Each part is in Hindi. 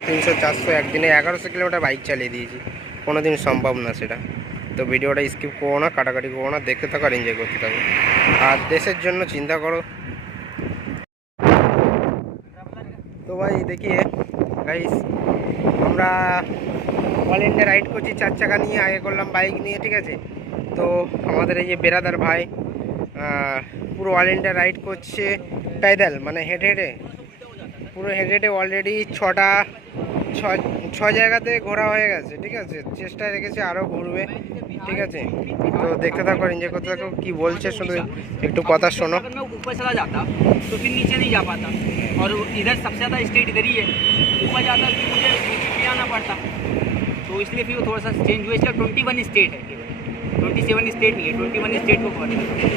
300-400 একদিনে 1100 কিলোমিটার বাইক চালিয়ে দিয়েছি। কোনো দিন সম্ভব না সেটা। তো ভিডিওটা স্কিপ করো না, কাটাকাটি করো না, দেখতে থাকো আর এনজয় করতে থাকো। আর দেশের জন্য চিন্তা করো। তো ভাই দেখিয়ে গাইস, আমরা অল ইন্ডিয়া রাইড করছি 4 চাকা নিয়ে, আগে করলাম বাইক নিয়ে, ঠিক আছে। তো আমাদের এই যে বেরাদার ভাই পুরো অল ইন্ডিয়া রাইড করছে প্যাডেল, মানে হেঁটে হেঁটে, পুরো হেঁটে হেঁটে অলরেডি 6 জায়গাতে ঘোরা হয়ে গেছে, ঠিক আছে। চেষ্টায় রেখেছে আরও ঘুরবে, ঠিক আছে। তো দেখতে থাকো, এনজয় করতে থাকো, কি বলছে শুধু একটু কথা শোনো। अगर मैं ऊपर चला जाता तो फिर नीचे नहीं जा पाता, और इधर सबसे ज़्यादा स्टेट इधर ही है। ऊपर जाता तो मुझे नीचे भी आना पड़ता, तो इसलिए फिर वो थोड़ा सा चेंज हुआ। इसका 21 स्टेट है, 27 स्टेट नहीं है, 21 स्टेट को कवर करता है।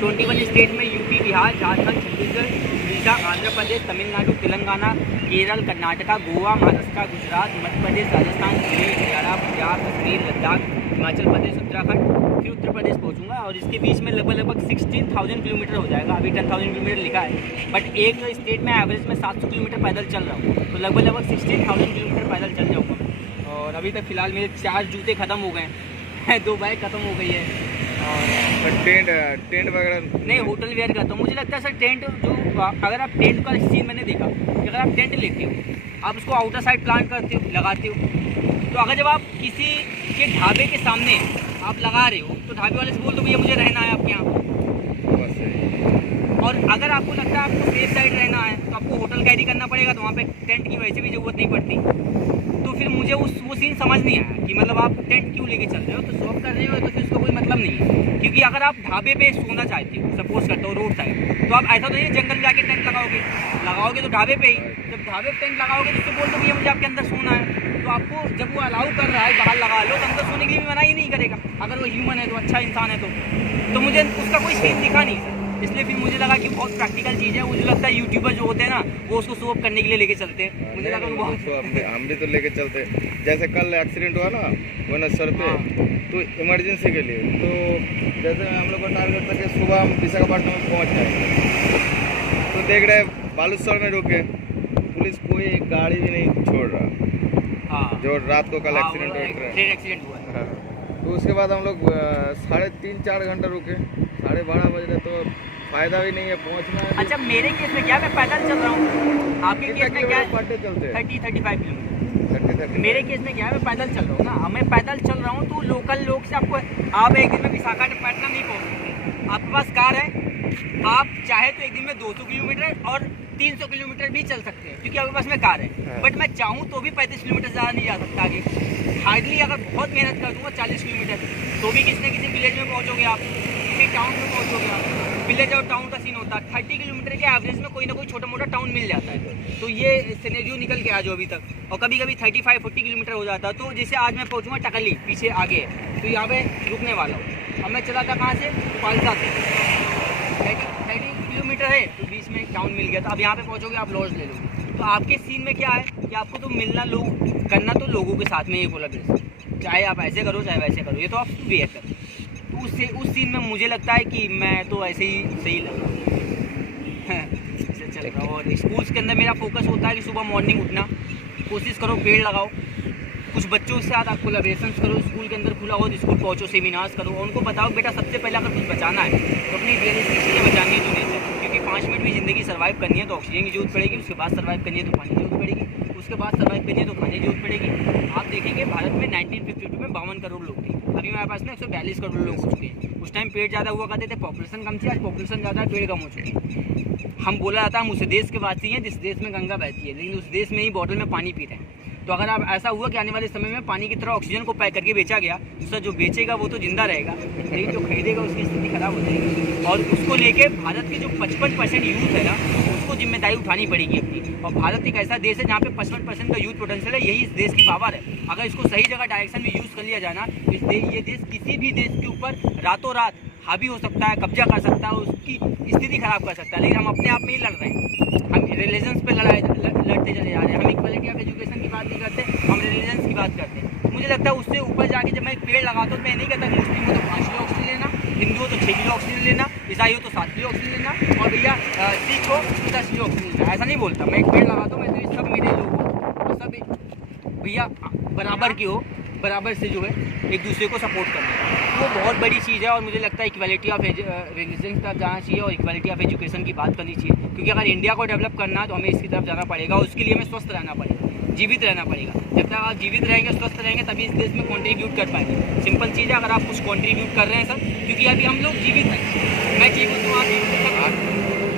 तो 21 स्टेट में यूपी, बिहार, झारखंड, छत्तीसगढ़, उड़ीसा, आंध्र प्रदेश, तमिलनाडु, तेलंगाना, केरल, कर्नाटका, गोवा, महाराष्ट्र, गुजरात, मध्य प्रदेश, राजस्थान, दिल्ली, हरियाणा, पंजाब, कश्मीर, लद्दाख, हिमाचल प्रदेश, उत्तराखंड, फिर उत्तर प्रदेश पहुंचूंगा। और इसके बीच में लगभग 16,000 किलोमीटर हो जाएगा। अभी 10,000 किलोमीटर लिखा है, बट एक स्टेट में एवरेज में 700 किलोमीटर पैदल चल रहा हूँ, तो लगभग 16,000 किलोमीटर पैदल चल जाऊँगा। और अभी तक फ़िलहाल मेरे 4 जूते ख़त्म हो गए हैं, 2 बाइक ख़त्म हो गई है। और टेंट वगैरह नहीं, होटल वेयर का तो मुझे लगता है सर टेंट जो, अगर आप टेंट का सीन मैंने देखा कि अगर आप टेंट लेते हो, आप उसको आउटर साइड प्लांट करते हो, लगाते हो, तो अगर जब आप किसी के ढाबे के सामने आप लगा रहे हो तो ढाबे वाले से बोल दो भैया मुझे रहना है आपके यहाँ। और अगर आपको लगता है आपको सेफ साइड रहना है तो आपको होटल कैरी करना पड़ेगा, तो वहाँ पे टेंट की वैसे भी ज़रूरत नहीं पड़ती। तो फिर मुझे वो सीन समझ नहीं आया कि मतलब आप टेंट क्यों लेके चल रहे हो, तो शॉप कर रहे हो तो फिर उसका कोई मतलब नहीं है। क्योंकि अगर आप ढाबे पे सोना चाहते हो, सपोज करते हो रोड साइड, तो आप ऐसा तो नहीं जंगल में जाके टेंट लगाओगे तो ढाबे पे ही। जब ढाबे पे टेंट लगाओगे तो उससे बोल दो भैया मुझे आपके अंदर सोना है, तो आपको जब वो अलाउ कर रहा है बाहर लगा लो, तो अंदर सोने के लिए भी मना ही नहीं करेगा। अगर वो ह्यूमन है तो अच्छा इंसान है तो मुझे उसका कोई सीन दिखा नहीं सर। इसलिए फिर मुझे लगा कि बहुत प्रैक्टिकल चीज़ है। मुझे लगता है यूट्यूबर जो होते हैं ना, वो उसको शो ऑफ करने के लिए लेके चलते हैं। मुझे लगा वो बहुत हम भी तो लेके चलते। जैसे कल एक्सीडेंट हुआ ना भुवनेश्वर पे, तो इमरजेंसी के लिए, तो जैसे हम लोग का टारगेट था कि सुबह हम विशाखापट्टनम में पहुँच जाएंगे, तो देख रहे बालूसर में रुके, पुलिस कोई एक गाड़ी भी नहीं छोड़ रहा। हाँ, जो रात को कल एक्सीडेंट ट्रेन एक्सीडेंट हुआ। हाँ, तो उसके बाद हम लोग 3.5-4 घंटा रुके, 12:30 बज रहे, तो फायदा भी नहीं है पहुंचना है। अच्छा, मेरे केस में क्या, मैं पैदल चल रहा हूँ, आपके केस में क्या है? चलते 30-35 किलोमीटर। 30-35। मेरे केस में क्या है, मैं पैदल चल रहा हूँ ना, मैं पैदल चल रहा हूँ, तो लोकल लोग से आपको, आप एक दिन में विशाखापट्टनम नहीं पहुँच सकते। आपके पास कार है, आप चाहे तो एक दिन में 200 किलोमीटर और 300 किलोमीटर भी चल सकते हैं, क्योंकि आपके पास में कार है। बट मैं चाहूँ तो भी 35 किलोमीटर ज़्यादा नहीं जा सकता आगे। हार्डली अगर बहुत मेहनत कर दूँगा 40 किलोमीटर, तो भी किसी न किसी विलेज में पहुँचोगे आप, किसी टाउन में पहुँचोगे आप। विलेज और टाउन का सीन होता है, 30 किलोमीटर के एवरेज में कोई ना कोई छोटा मोटा टाउन मिल जाता है। तो ये सिनेरियो निकल के आ जो अभी तक, और कभी कभी 35-40 किलोमीटर हो जाता है। तो जैसे आज मैं पहुँचूँगा टकली, पीछे आगे, तो यहाँ पे रुकने वाला हूँ। अब मैं चला था कहाँ से, पालसा से, 30 किलोमीटर है, तो बीच में टाउन मिल गया। तो अब यहाँ पे पहुँचोगे आप लॉज ले लो। तो आपके सीन में क्या है कि आपको तो मिलना करना तो लोगों के साथ में ही बोला, चाहे आप ऐसे करो चाहे वैसे करो, ये तो आप बिहेव करो। तो उस सीन में मुझे लगता है कि मैं तो ऐसे ही सही लगा चल रहा। और स्कूल्स के अंदर मेरा फोकस होता है कि सुबह मॉर्निंग उठना, कोशिश करो पेड़ लगाओ, कुछ बच्चों के साथ आप कोलैबोरेशंस करो, स्कूल के अंदर खुला हो तो स्कूल पहुँचो, सेमिनार्स करो, और उनको बताओ बेटा सबसे पहले अगर कुछ बचाना है तो अपनी रियलिस्टिक चीज़ें बचानी है तो नेचर, क्योंकि 5 मिनट भी ज़िंदगी सर्वाइव करनी है तो ऑक्सीजन की जरूरत पड़ेगी, उसके बाद सर्वाइव करनी है तो पानी की जरूरत पड़ेगी, उसके बाद सर्वाइव करनी है तो खाने की जरूरत पड़ेगी। आप देखेंगे भारत में 1952 में 52 करोड़ लोग थे, अभी हमारे पास में 142 करोड़ लोग हो चुके हैं। उस टाइम पेड़ ज़्यादा हुआ करते थे, पॉपुलेशन कम थी, आज पॉपुलेशन ज़्यादा है, पेड़ कम हो चुके हैं। हम बोला जाता है हम उस देश के वासी हैं जिस देश में गंगा बहती है, लेकिन उस देश में ही बॉटल में पानी पीते हैं। तो अगर आप ऐसा हुआ कि आने वाले समय में पानी की तरह ऑक्सीजन को पैक करके बेचा गया, तो जो बेचेगा वो तो जिंदा रहेगा, लेकिन जो खरीदेगा उसकी स्थिति खराब हो जाएगी। और उसको लेके भारत के जो 55% यूथ है ना, उसको जिम्मेदारी उठानी पड़ेगी अपनी। और भारत एक ऐसा देश है जहाँ पे 55% का यूथ पोटेंशियल है, यही इस देश की पावर है। अगर इसको सही जगह डायरेक्शन में यूज़ कर लिया जाए ना, ये देश किसी भी देश के ऊपर रातों रात हावी हो सकता है, कब्जा कर सकता है, उसकी स्थिति खराब कर सकता है। लेकिन हम अपने आप में ही लड़ रहे हैं, हम रिलीजन्स पे लड़ते चले जा रहे हैं। हम इक्वालिटी ऑफ एजुकेशन की बात नहीं करते, हम रिलीजन्स की बात करते हैं। मुझे लगता है उससे ऊपर जाके जब मैं एक पेड़ लगाता हूँ तो मैं नहीं कहता कि मुस्लिम हो तो 5 किलो ऑक्सीजन लेना, हिंदू हो तो 6 किलो ऑक्सीजन लेना, ईसाई हो तो 7 किलो ऑक्सीजन लेना, और भैया सिख हो तो 10 किलो ऑक्सीजन लेना, ऐसा नहीं बोलता। मैं एक पेड़ लगाता हूँ, मैं तो सब मेरे लोग भैया बराबर की हो, बराबर से जो है एक दूसरे को सपोर्ट करना, वो बहुत बड़ी चीज़ है। और मुझे लगता है इक्वालिटी ऑफ रिलीजन की तरफ जाना चाहिए और इक्वालिटी ऑफ एजुकेशन की बात करनी चाहिए, क्योंकि अगर इंडिया को डेवलप करना है तो हमें इसकी तरफ जाना पड़ेगा और उसके लिए हमें स्वस्थ रहना पड़ेगा, जीवित रहना पड़ेगा। जब तक आप जीवित रहेंगे, स्वस्थ रहेंगे, तभी इस देश में कंट्रीब्यूट कर पाएंगे। सिंपल चीज़ है, अगर आप कुछ कंट्रीब्यूट कर रहे हैं सर, क्योंकि अभी हम लोग जीवित हैं, मैं जीवित हूँ, आप जीवित हैं,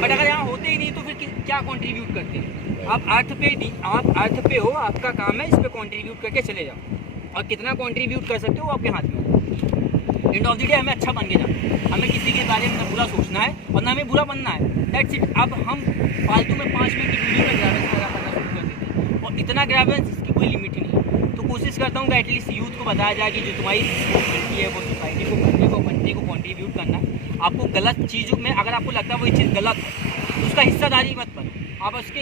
बट अगर यहाँ होते ही नहीं तो फिर क्या कंट्रीब्यूट करते हैं? आप अर्थ पे हो, आपका काम है इस पर कंट्रीब्यूट करके चले जाओ, और कितना कंट्रीब्यूट कर सकते हो वो आपके हाथ में हो। एंड ऑफ द डे हमें अच्छा बन के जाना है, हमें किसी के बारे में ना बुरा सोचना है और ना हमें बुरा बनना है, दैट्स इट। अब हम फालतू में 5 मिनट की वीडियो में ग्रावेंस पैदा करना शुरू कर देते हैं, और इतना ग्रावेंस इसकी कोई लिमिट ही नहीं है। तो कोशिश करता हूँ कि एटलीस्ट यूथ को बताया जाए कि जो तुम्हारी गलती है वो सोसाइटी को कंट्री को कंट्रीब्यूट करना है। आपको गलत चीज़ों में अगर आपको लगता है वो चीज़ गलत है तो उसका हिस्सेदारी मत बनो। आप उसके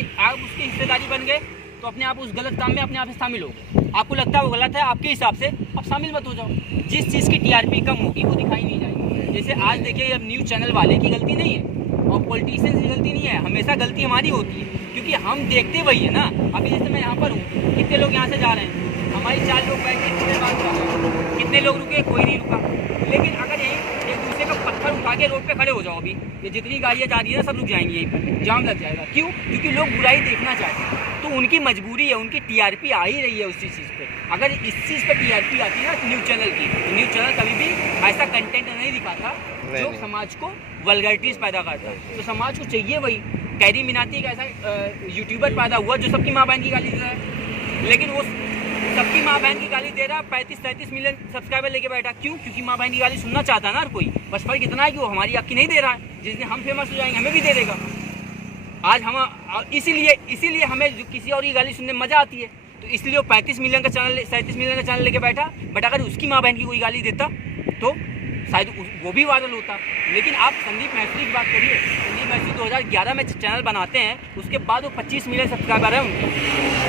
हिस्सेदारी बन गए तो अपने आप उस गलत काम में अपने आप से शामिल हो गए। आपको लगता है वो गलत है, आपके हिसाब से आप शामिल मत हो जाओ। जिस चीज़ की टीआरपी कम होगी वो दिखाई नहीं जाएगी। जैसे आज देखिए, अब न्यूज़ चैनल वाले की गलती नहीं है और पॉलिटिशियंस की गलती नहीं है, हमेशा गलती हमारी होती है, क्योंकि हम देखते वही है ना। अभी जैसे मैं यहाँ पर हूँ, कितने लोग यहाँ से जा रहे हैं, हमारी 4 लोग बैठ के कितने बात कर रहे हैं, कितने लोग रुके, कोई नहीं रुका। लेकिन अगर यही एक दूसरे का पत्थर उठा के रोड पे खड़े हो जाओ, अभी ये जितनी गाड़ियाँ जा रही है ना सब रुक जाएंगी, यहीं पर जाम लग जाएगा। क्यों? क्योंकि लोग बुराई देखना चाहते हैं, तो उनकी मजबूरी है, उनकी टीआरपी आ ही रही है उसी चीज़ पे। अगर इस चीज़ पे टीआरपी आती है ना न्यूज़ चैनल की, तो न्यूज़ चैनल कभी भी ऐसा कंटेंट नहीं दिखाता जो समाज को वल्गरिटीज पैदा करता है। तो समाज को चाहिए वही। कैरी मिनाती एक ऐसा यूट्यूबर पैदा हुआ जो सबकी माँ बहन की गाली दे रहा है, लेकिन वो सबकी माँ बहन की गाली दे रहा है, 35-37 मिलियन सब्सक्राइबर लेके बैठा। क्यों? क्योंकि माँ बहन की गाली सुनना चाहता है ना हर कोई। बस फर्क इतना है कि वो हमारी आपकी नहीं दे रहा है, जिस दिन हम फेमस हो जाएंगे हमें भी दे देगा। आज हम इसीलिए हमें जो किसी और की गाली सुनने में मज़ा आती है, तो इसलिए वो 35 मिलियन का चैनल 37 मिलियन का चैनल लेके बैठा। बट अगर उसकी माँ बहन की कोई गाली देता तो शायद वो भी वायरल होता। लेकिन आप संदीप मैत्री की बात करिए, संदीप मैत्री 2011 में चैनल बनाते हैं, उसके बाद वो 25 मिलियन सब्सक्राइबर हैं उनके।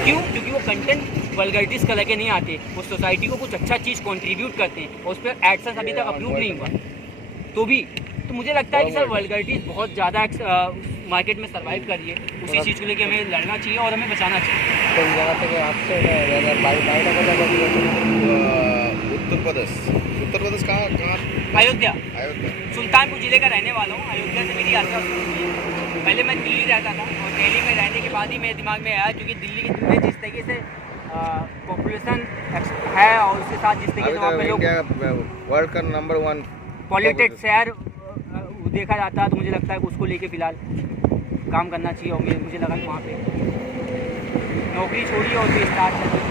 क्यों? क्योंकि वो कंटेंट वल्गरिटीज़ का लेके नहीं आते, वो सोसाइटी को कुछ अच्छा चीज़ कंट्रीब्यूट करते हैं, और उस पर एडसेंस अभी तक अप्रूव नहीं हुआ तो मुझे लगता है कि सर वल्गरिटीज़ बहुत ज़्यादा मार्केट में सर्वाइव कर रही है। उसी चीज़ को लेकर हमें लड़ना चाहिए और हमें बचाना चाहिए। कोई जगह থেকে আসছে उत्तर प्रदेश कहाँ? अयोध्या सुल्तानपुर जिले का रहने वाला हूँ। अयोध्या से मेरी यात्रा शुरू हुई है। पहले मैं दिल्ली रहता था, और दिल्ली में रहने के बाद ही मेरे दिमाग में आया, क्योंकि दिल्ली में जिस तरीके से पॉपुलेशन है और उसके साथ जिस तरीके से वहाँ पे लोग वर्ल्ड का नंबर 1 पॉल्यूटेड शहर देखा जाता है, तो मुझे लगता है कि उसको लेके फ़िलहाल काम करना चाहिए। और मुझे लगा कि वहाँ पे नौकरी छोड़ी और फिर स्टार्ट करके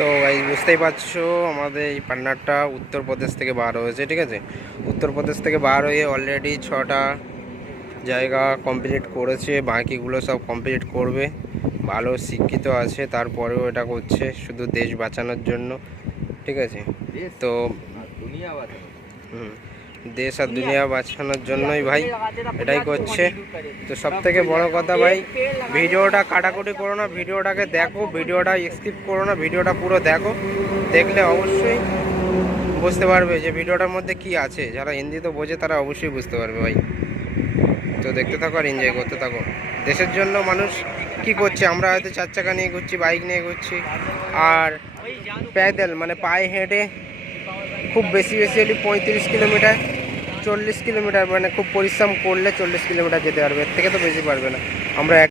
তো ভাই বুঝতেই পারছো আমাদের এই পার্টনারটা উত্তরপ্রদেশ থেকে বার হয়েছে, ঠিক আছে। উত্তরপ্রদেশ থেকে বার হয়ে অলরেডি 6টা জায়গা কমপ্লিট করেছে, বাকিগুলো সব কমপ্লিট করবে। ভালো শিক্ষিত আছে, তারপরেও এটা করছে শুধু দেশ বাঁচানোর জন্য, ঠিক আছে। তো দেশ আর দুনিয়া বাঁচানোর জন্যই ভাই এটাই করছে। তো সব থেকে বড় কথা ভাই, ভিডিওটা কাটাকুটি করো না, ভিডিওটাকে দেখো, ভিডিওটা স্কিপ করো না, ভিডিওটা পুরো দেখো। দেখলে অবশ্যই বুঝতে পারবে যে ভিডিওটার মধ্যে কি আছে। যারা হিন্দি তো বোঝে তারা অবশ্যই বুঝতে পারবে ভাই। তো দেখতে থাকো আর এনজয় করতে থাকো। দেশের জন্য মানুষ কি করছে, আমরা হয়তো 4 চাকা নিয়ে ঘুরছি, বাইক নিয়ে ঘুরছি, আর প্যাডেল মানে পায়ে হেঁটে খুব বেশি হলে 35 কিলোমিটার 40 কিলোমিটার, মানে খুব পরিশ্রম করলে 40 কিলোমিটার যেতে পারবে, এর থেকে তো বেশি পারবে না। আমরা